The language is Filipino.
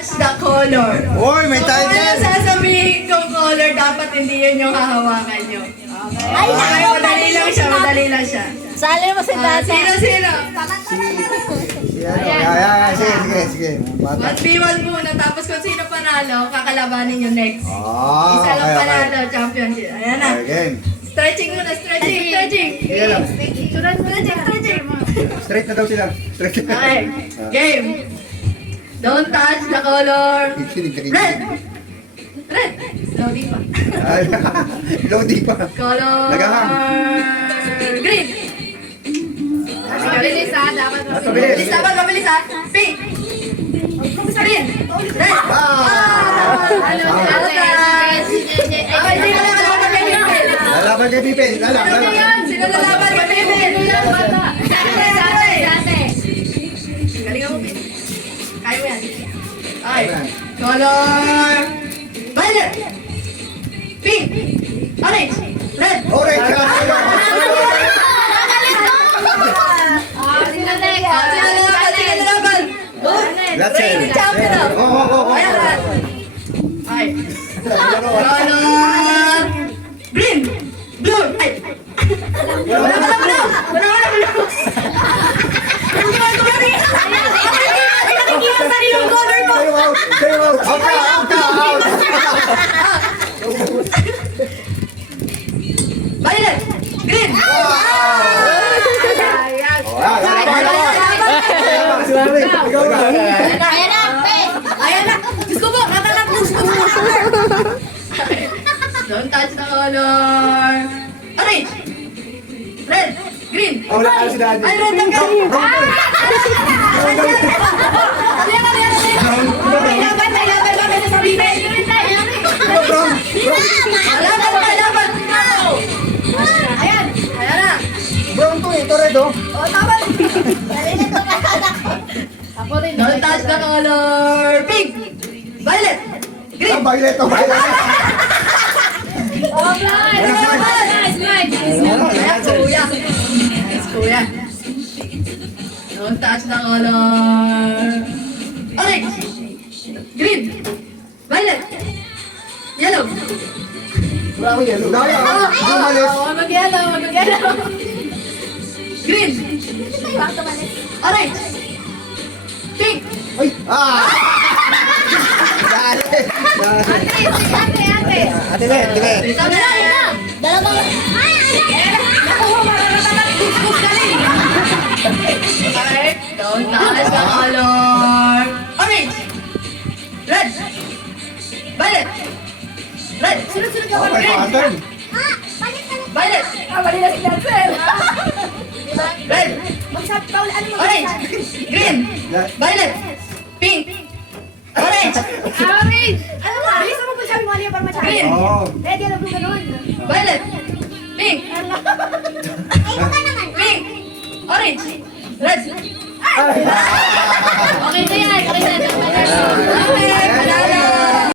The color. Uy, may Kung title. ano sasabihin kong color, dapat hindi yun yung hahawakan nyo. Okay, okay, madali lang siya, madali lang siya. Sali mo si Tata. Sino? Sige. Bata. 1v1 muna, tapos kung sino panalo, kakalabanin nyo next. Ah, Isa lang okay. panalo, championship. Ayan na. Okay, game. Stretching muna, stretching. Sige lang. Stretching. Straight na daw sila. Straight na. Okay, game. Don't touch the color. Kikinig. Red. Red. Slowly pa. Ay, Lodi pa. Color. Green. Mabilis ha, dapat mabilis. Dapat mabilis ha. Pink. Green. Red. Ano okay, sino lalaban kay Pipin? Lalaban kay Pipin. Lalaban. Sino lalaban kay Pipin? Galingan mo, Pin. Kaya mo yan. Okay. Color. Violet. Pink. Orange. Red. Orange. That's it. Reigning champion na. Oo. Ayan. Ay. Color. Green. Blue. Ay. Wala. Kayo out. Out. Violet. Green. Ayan na. Diyos ko po. Natanap. Diyos ko po. Don't touch the color. Orange. Red. Green. Wala ka si Daddy. Ay, red ang galing. Laban. Sabihin. Laban. Ayan na. Brown to ito red oh. O, tama. Don't touch the color. Pink. Violet. Green. Violet. Kuya. Don't touch the color. Orange. Green. Violet. Yellow. Wala ko yellow. Daya. Gumalis. Mag-yellow. Green. Orange. Pink. Ay. Ate Bet. Sabi na. Okay. Don't touch the color. Orange. Red. Violet. Red. Sunod-sunod ka Okay, Green. pattern. Violet. Mali na si Jansel. Red. Orange. Green. Violet. Pink. Orange. Green. Oh. Violet. Pink. Pink. Orange. Red. Okay na yan. Okay.